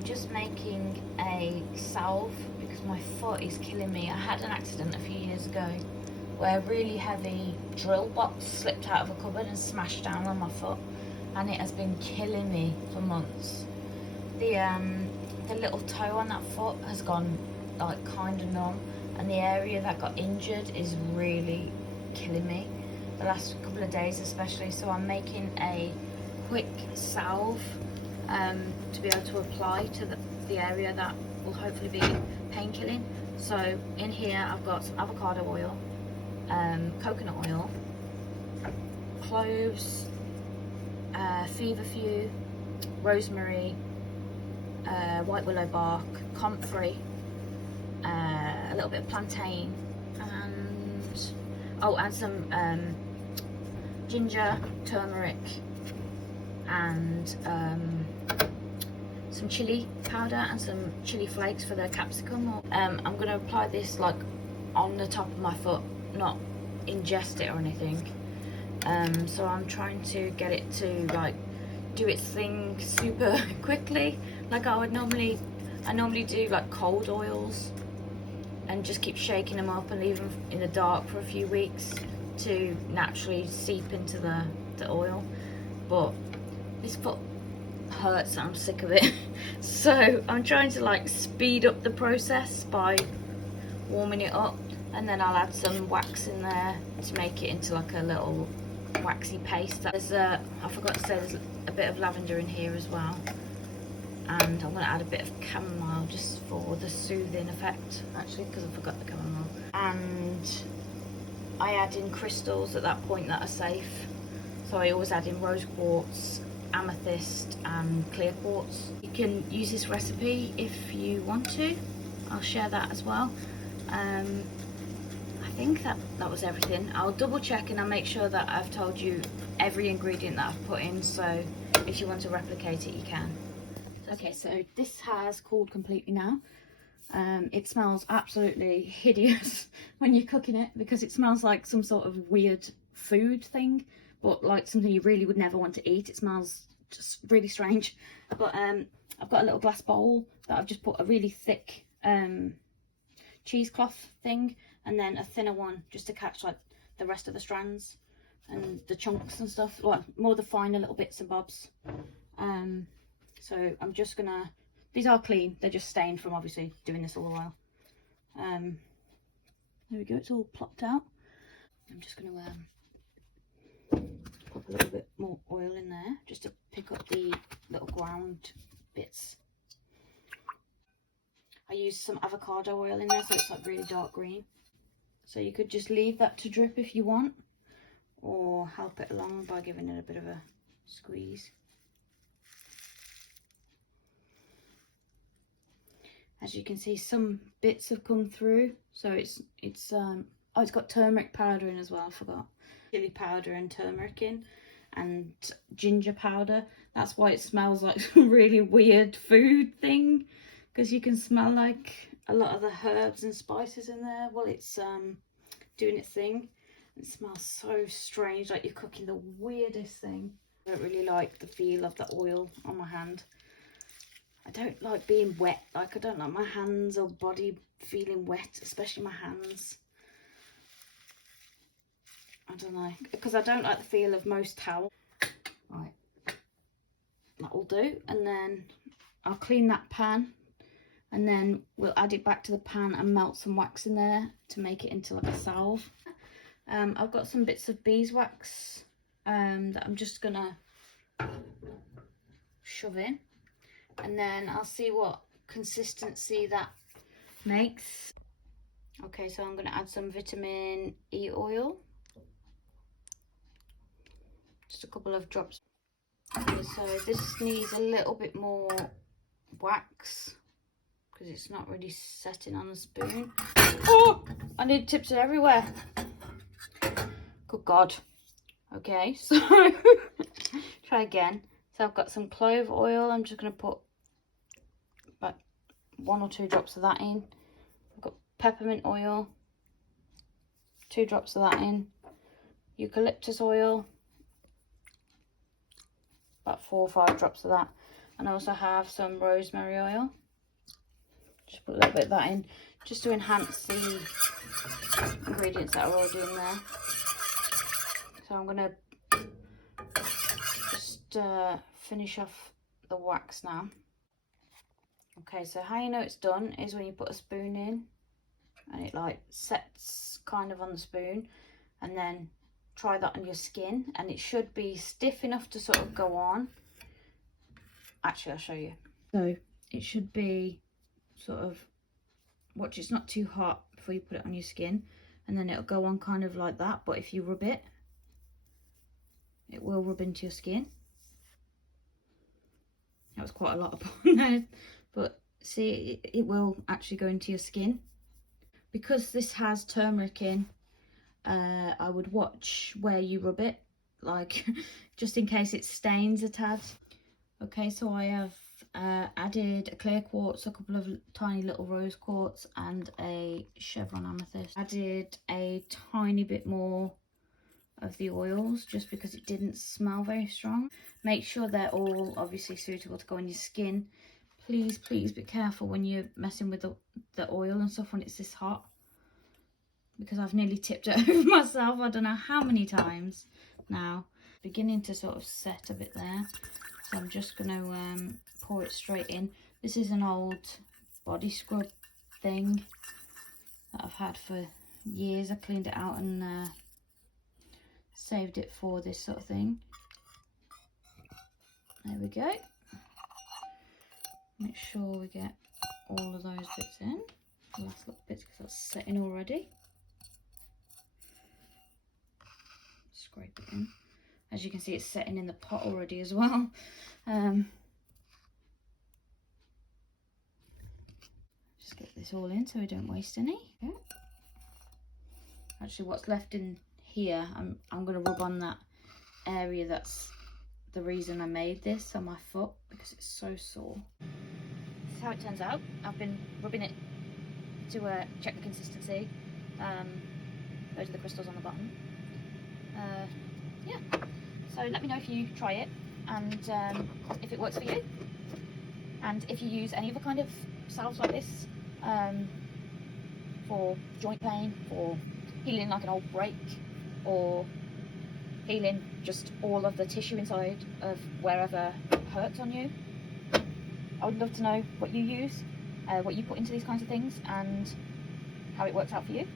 I'm just making a salve because my foot is killing me. I had an accident a few years ago where a really heavy drill box slipped out of a cupboard and smashed down on my foot, and it has been killing me for months. The little toe on that foot has gone like kind of numb, and the area that got injured is really killing me the last couple of days especially. So I'm making a quick salve to be able to apply to the area that will hopefully be pain killing. So in here I've got some avocado oil, coconut oil, cloves, feverfew, rosemary, white willow bark, comfrey, a little bit of plantain, and some ginger, turmeric, and some chili powder and some chili flakes for the capsicum. I'm going to apply this like on the top of my foot, not ingest it or anything. So I'm trying to get it to like do its thing super quickly, like I normally do like cold oils, and just keep shaking them up and leave them in the dark for a few weeks to naturally seep into the oil. But this foot hurts and I'm sick of it. So I'm trying to like speed up the process by warming it up, and then I'll add some wax in there to make it into like a little waxy paste. There's I forgot to say there's a bit of lavender in here as well, and I'm going to add a bit of chamomile just for the soothing effect, actually, because I forgot the chamomile. And I add in crystals at that point that are safe, so I always add in rose quartz, amethyst and clear quartz. You can use this recipe if you want to, I'll share that as well. I think that was everything. I'll double check and I'll make sure that I've told you every ingredient that I've put in, so if you want to replicate it you can. Okay, so this has cooled completely now. It smells absolutely hideous when you're cooking it, because it smells like some sort of weird food thing, but like something you really would never want to eat. It smells just really strange. But I've got a little glass bowl that I've just put a really thick cheesecloth thing, and then a thinner one just to catch like the rest of the strands and the chunks and stuff, well, more the finer little bits and bobs. So I'm just gonna, these are clean, they're just stained from obviously doing this all the while. There we go, it's all plopped out. I'm just gonna pop a little bit more oil in there just to pick up the little ground bits. I used some avocado oil in there so it's like really dark green. So you could just leave that to drip if you want, or help it along by giving it a bit of a squeeze. As you can see, some bits have come through, so it's oh, it's got turmeric powder in as well, I forgot. Chili powder and turmeric in, and ginger powder. That's why it smells like some really weird food thing, because you can smell like a lot of the herbs and spices in there while it's doing its thing. It smells so strange, like you're cooking the weirdest thing. I don't really like the feel of the oil on my hand. I don't like being wet, like I don't like my hands or body feeling wet, especially my hands. I don't know, because I don't like the feel of most towels. Right, that'll do, and then I'll clean that pan, and then we'll add it back to the pan and melt some wax in there to make it into like a salve. I've got some bits of beeswax that I'm just gonna shove in, and then I'll see what consistency that makes. Okay, so I'm gonna add some vitamin E oil, just a couple of drops. Okay, so this needs a little bit more wax because it's not really setting on the spoon. Oh, I need tips everywhere. Good God. Okay, so try again. So I've got some clove oil. I'm just going to put about 1 or 2 drops of that in. I've got peppermint oil, 2 drops of that in. Eucalyptus oil, about 4 or 5 drops of that. And I also have some rosemary oil. Just put a little bit of that in, just to enhance the ingredients that are already in there. So I'm going to just finish off the wax now. Okay, so how you know it's done is when you put a spoon in and it like sets kind of on the spoon, and then try that on your skin, and it should be stiff enough to sort of go on. Actually, I'll show you. So it should be sort of, watch, it's not too hot before you put it on your skin, and then it'll go on kind of like that. But if you rub it, it will rub into your skin. That was quite a lot upon there, but see, it will actually go into your skin. Because this has turmeric in, I would watch where you rub it, like just in case it stains a tad. Okay, so I have added a clear quartz, a couple of tiny little rose quartz, and a chevron amethyst. Added a tiny bit more of the oils just because it didn't smell very strong. Make sure they're all obviously suitable to go on your skin. Please be careful when you're messing with the oil and stuff when it's this hot, because I've nearly tipped it over myself I don't know how many times now. Beginning to sort of set a bit there, so I'm just going to pour it straight in. This is an old body scrub thing that I've had for years. I cleaned it out and saved it for this sort of thing. There we go. Make sure we get all of those bits in, the last little bits, because that's setting already. Scrape it in. As you can see, it's setting in the pot already as well. Just get this all in so we don't waste any. Okay. Actually, what's left in here, I'm going to rub on that area that's the reason I made this on my foot, because it's so sore. This is how it turns out. I've been rubbing it to check the consistency. Those are the crystals on the bottom. Yeah, so let me know if you try it and if it works for you, and if you use any other kind of salves like this for joint pain, for healing like an old break, or healing just all of the tissue inside of wherever hurts on you. I would love to know what you use, what you put into these kinds of things, and how it works out for you.